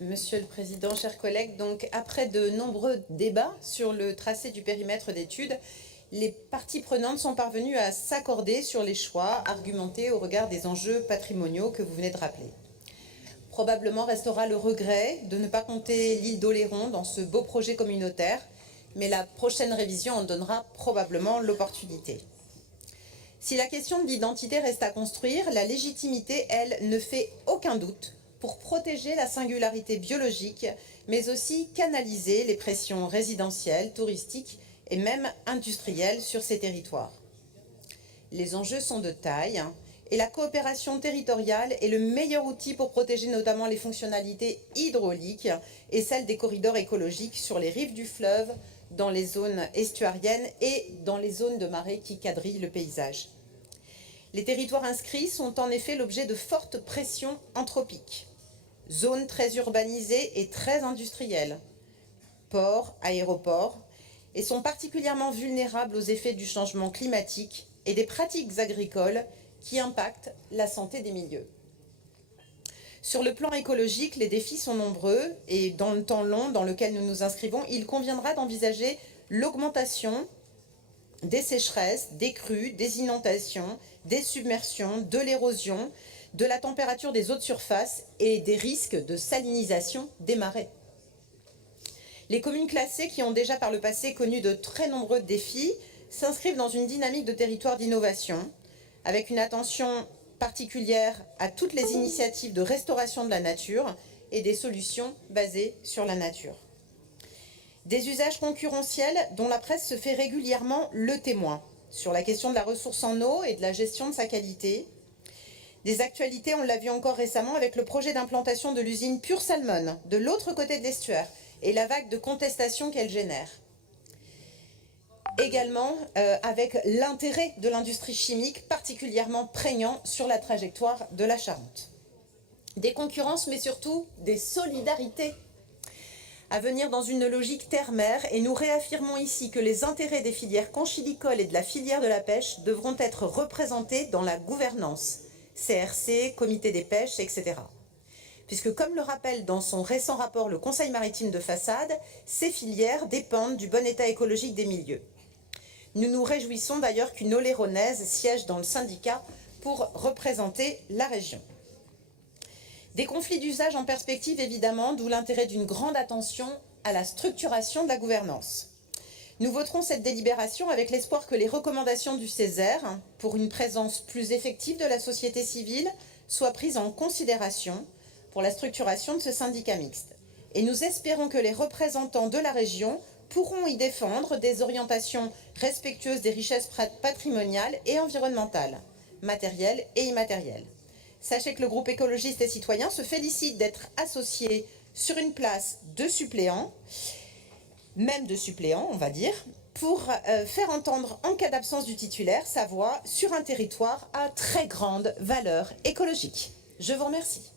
Monsieur le Président, chers collègues, donc après de nombreux débats sur le tracé du périmètre d'étude, les parties prenantes sont parvenues à s'accorder sur les choix argumentés au regard des enjeux patrimoniaux que vous venez de rappeler. Probablement restera le regret de ne pas compter l'île d'Oléron dans ce beau projet communautaire, mais la prochaine révision en donnera probablement l'opportunité. Si la question de l'identité reste à construire, la légitimité, elle, ne fait aucun doute pour protéger la singularité biologique, mais aussi canaliser les pressions résidentielles, touristiques et même industrielles sur ces territoires. Les enjeux sont de taille et la coopération territoriale est le meilleur outil pour protéger notamment les fonctionnalités hydrauliques et celles des corridors écologiques sur les rives du fleuve, dans les zones estuariennes et dans les zones de marée qui quadrillent le paysage. Les territoires inscrits sont en effet l'objet de fortes pressions anthropiques. Zones très urbanisées et très industrielles, ports, aéroports, et sont particulièrement vulnérables aux effets du changement climatique et des pratiques agricoles qui impactent la santé des milieux. Sur le plan écologique, les défis sont nombreux et dans le temps long dans lequel nous nous inscrivons, il conviendra d'envisager l'augmentation des sécheresses, des crues, des inondations, des submersions, de l'érosion, de la température des eaux de surface et des risques de salinisation des marais. Les communes classées, qui ont déjà par le passé connu de très nombreux défis, s'inscrivent dans une dynamique de territoire d'innovation, avec une attention particulière à toutes les initiatives de restauration de la nature et des solutions basées sur la nature. Des usages concurrentiels dont la presse se fait régulièrement le témoin, sur la question de la ressource en eau et de la gestion de sa qualité. Des actualités, on l'a vu encore récemment avec le projet d'implantation de l'usine Pure Salmon de l'autre côté de l'estuaire et la vague de contestation qu'elle génère. Également avec l'intérêt de l'industrie chimique particulièrement prégnant sur la trajectoire de la Charente. Des concurrences mais surtout des solidarités à venir dans une logique terre-mer, et nous réaffirmons ici que les intérêts des filières conchilicoles et de la filière de la pêche devront être représentés dans la gouvernance, CRC, comité des pêches, etc. Puisque comme le rappelle dans son récent rapport le Conseil maritime de Façade, ces filières dépendent du bon état écologique des milieux. Nous nous réjouissons d'ailleurs qu'une Oléronaise siège dans le syndicat pour représenter la région. Des conflits d'usage en perspective évidemment, d'où l'intérêt d'une grande attention à la structuration de la gouvernance. Nous voterons cette délibération avec l'espoir que les recommandations du Césaire pour une présence plus effective de la société civile soient prises en considération pour la structuration de ce syndicat mixte. Et nous espérons que les représentants de la région pourront y défendre des orientations respectueuses des richesses patrimoniales et environnementales, matérielles et immatérielles. Sachez que le groupe écologiste et citoyen se félicite d'être associé sur une place de suppléant, même de suppléant on va dire, pour faire entendre en cas d'absence du titulaire sa voix sur un territoire à très grande valeur écologique. Je vous remercie.